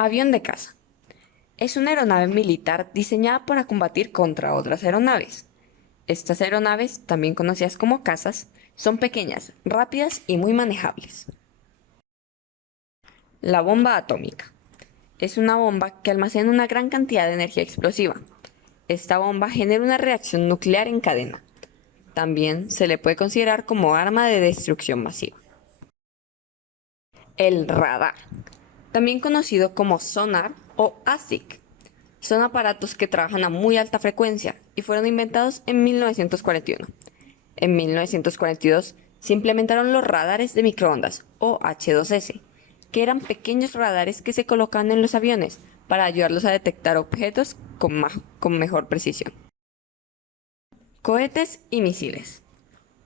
Avión de caza. Es una aeronave militar diseñada para combatir contra otras aeronaves. Estas aeronaves, también conocidas como cazas, son pequeñas, rápidas y muy manejables. La bomba atómica. Es una bomba que almacena una gran cantidad de energía explosiva. Esta bomba genera una reacción nuclear en cadena. También se le puede considerar como arma de destrucción masiva. El radar, también conocido como sonar o ASIC. Son aparatos que trabajan a muy alta frecuencia y fueron inventados en 1941. En 1942 se implementaron los radares de microondas o H2S, que eran pequeños radares que se colocaban en los aviones para ayudarlos a detectar objetos con mejor precisión. Cohetes y misiles.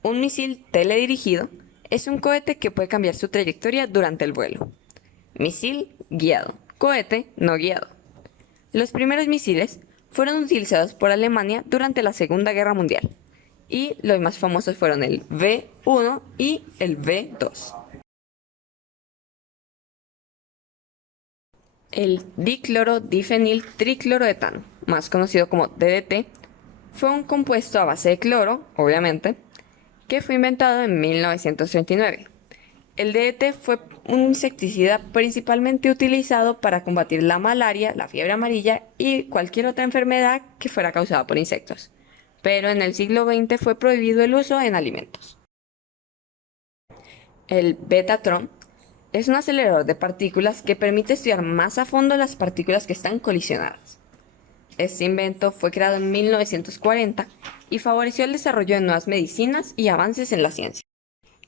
Un misil teledirigido es un cohete que puede cambiar su trayectoria durante el vuelo. Misil guiado, cohete no guiado. Los primeros misiles fueron utilizados por Alemania durante la Segunda Guerra Mundial, y los más famosos fueron el V-1 y el V-2. El diclorodifeniltricloroetano, más conocido como DDT, fue un compuesto a base de cloro, obviamente, que fue inventado en 1939. El DDT fue un insecticida principalmente utilizado para combatir la malaria, la fiebre amarilla y cualquier otra enfermedad que fuera causada por insectos. Pero en el siglo XX fue prohibido el uso en alimentos. El Betatron es un acelerador de partículas que permite estudiar más a fondo las partículas que están colisionadas. Este invento fue creado en 1940 y favoreció el desarrollo de nuevas medicinas y avances en la ciencia.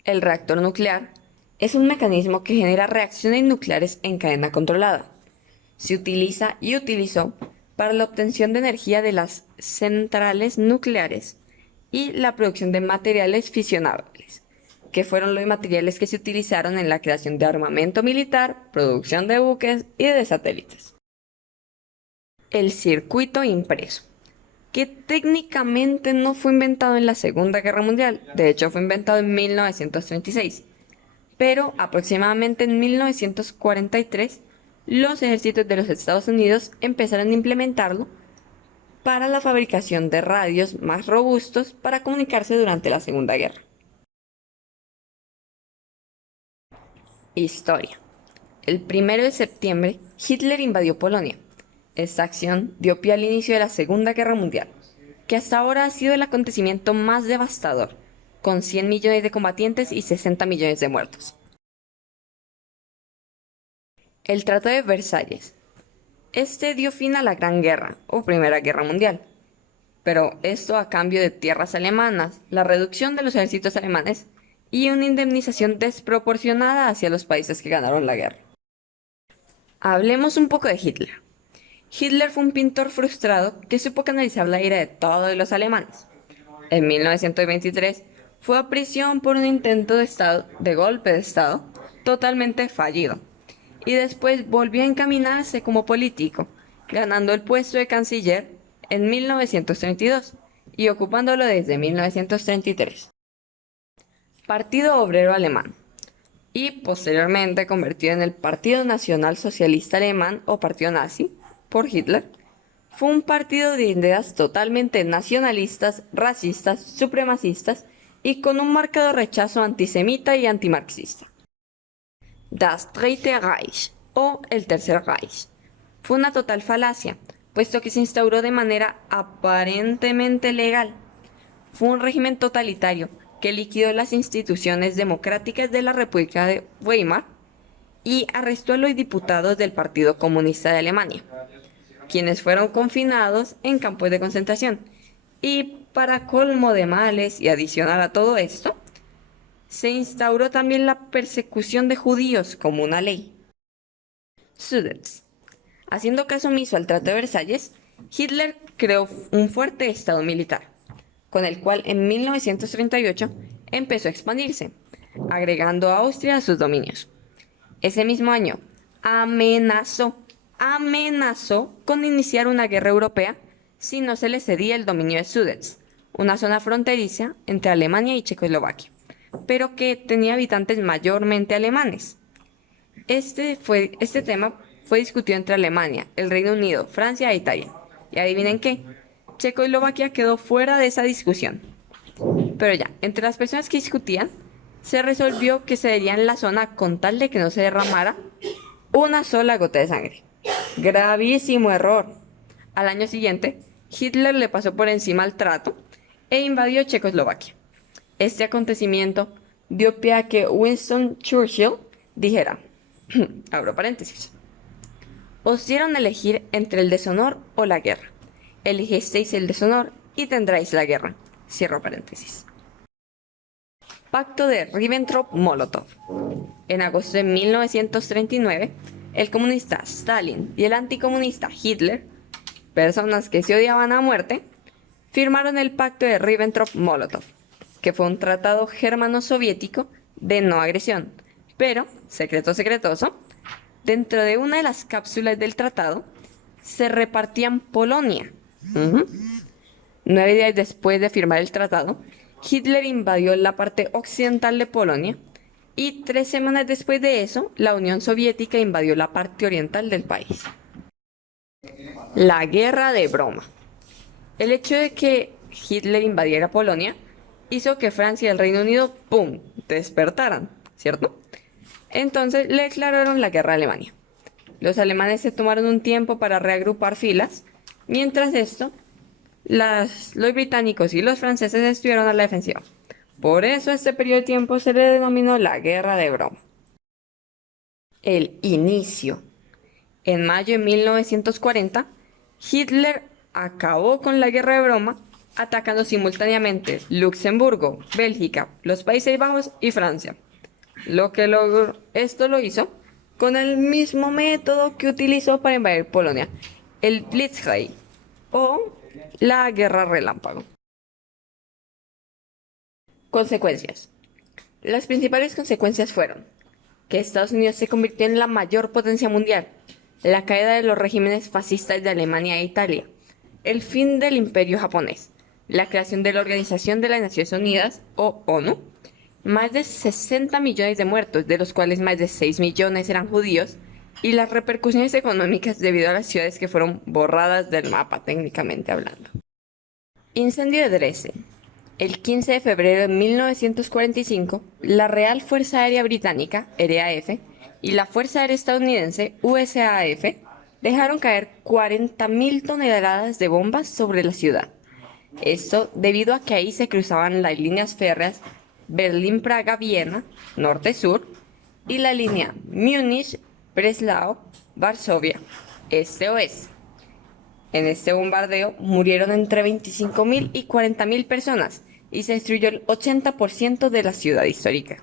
El reactor nuclear es un mecanismo que genera reacciones nucleares en cadena controlada. Se utiliza y utilizó para la obtención de energía de las centrales nucleares y la producción de materiales fisionables, que fueron los materiales que se utilizaron en la creación de armamento militar, producción de buques y de satélites. El circuito impreso, que técnicamente no fue inventado en la Segunda Guerra Mundial, de hecho fue inventado en 1936, pero aproximadamente en 1943 los ejércitos de los Estados Unidos empezaron a implementarlo para la fabricación de radios más robustos para comunicarse durante la Segunda Guerra. Historia. El 1 de septiembre, Hitler invadió Polonia. Esta acción dio pie al inicio de la Segunda Guerra Mundial, que hasta ahora ha sido el acontecimiento más devastador, con 100 millones de combatientes y 60 millones de muertos. El Tratado de Versalles. Este dio fin a la Gran Guerra, o Primera Guerra Mundial, pero esto a cambio de tierras alemanas, la reducción de los ejércitos alemanes y una indemnización desproporcionada hacia los países que ganaron la guerra. Hablemos un poco de Hitler. Hitler fue un pintor frustrado que supo canalizar la ira de todos los alemanes. En 1923 fue a prisión por un intento de golpe de Estado totalmente fallido, y después volvió a encaminarse como político, ganando el puesto de canciller en 1932 y ocupándolo desde 1933. Partido Obrero Alemán, y posteriormente convertido en el Partido Nacional Socialista Alemán o Partido Nazi por Hitler, fue un partido de ideas totalmente nacionalistas, racistas, supremacistas y con un marcado rechazo antisemita y antimarxista. Das Dritte Reich, o el Tercer Reich, fue una total falacia, puesto que se instauró de manera aparentemente legal. Fue un régimen totalitario que liquidó las instituciones democráticas de la República de Weimar y arrestó a los diputados del Partido Comunista de Alemania, quienes fueron confinados en campos de concentración. Y para colmo de males y adicional a todo esto, se instauró también la persecución de judíos como una ley. Sudets. Haciendo caso omiso al Tratado de Versalles, Hitler creó un fuerte estado militar, con el cual en 1938 empezó a expandirse, agregando a Austria a sus dominios. Ese mismo año amenazó con iniciar una guerra europea si no se le cedía el dominio de Sudets, una zona fronteriza entre Alemania y Checoslovaquia, pero que tenía habitantes mayormente alemanes. Este tema fue discutido entre Alemania, el Reino Unido, Francia e Italia. Y adivinen qué, Checoslovaquia quedó fuera de esa discusión. Pero ya, entre las personas que discutían, se resolvió que cederían la zona con tal de que no se derramara una sola gota de sangre. Gravísimo error. Al año siguiente, Hitler le pasó por encima al trato e invadió Checoslovaquia. Este acontecimiento dio pie a que Winston Churchill dijera, abro paréntesis, os dieron a elegir entre el deshonor o la guerra. Elegisteis el deshonor y tendráis la guerra. Cierro paréntesis. Pacto de Ribbentrop-Molotov. En agosto de 1939, el comunista Stalin y el anticomunista Hitler, personas que se odiaban a muerte, firmaron el Pacto de Ribbentrop-Molotov, que fue un tratado germano-soviético de no agresión. Pero, secreto secretoso, dentro de una de las cápsulas del tratado se repartían Polonia. 9 días después de firmar el tratado, Hitler invadió la parte occidental de Polonia y 3 semanas después de eso, la Unión Soviética invadió la parte oriental del país. La guerra de broma. El hecho de que Hitler invadiera Polonia hizo que Francia y el Reino Unido, ¡pum!, despertaran, ¿cierto? Entonces le declararon la guerra a Alemania. Los alemanes se tomaron un tiempo para reagrupar filas, mientras esto, los británicos y los franceses estuvieron a la defensiva. Por eso este periodo de tiempo se le denominó la guerra de broma. El inicio. En mayo de 1940, Hitler acabó con la guerra de broma atacando simultáneamente Luxemburgo, Bélgica, los Países Bajos y Francia. Esto lo hizo con el mismo método que utilizó para invadir Polonia, el Blitzkrieg o la guerra relámpago. Consecuencias. Las principales consecuencias fueron que Estados Unidos se convirtió en la mayor potencia mundial, la caída de los regímenes fascistas de Alemania e Italia, el fin del imperio japonés, la creación de la Organización de las Naciones Unidas o ONU, más de 60 millones de muertos, de los cuales más de 6 millones eran judíos, y las repercusiones económicas debido a las ciudades que fueron borradas del mapa, técnicamente hablando. Incendio de Dresden. El 15 de febrero de 1945, la Real Fuerza Aérea Británica, RAF, y la Fuerza Aérea Estadounidense, USAF, dejaron caer 40.000 toneladas de bombas sobre la ciudad. Esto debido a que ahí se cruzaban las líneas férreas Berlín-Praga-Viena, norte-sur, y la línea Múnich-Breslau-Varsovia, este-oeste. En este bombardeo murieron entre 25.000 y 40.000 personas y se destruyó el 80% de la ciudad histórica.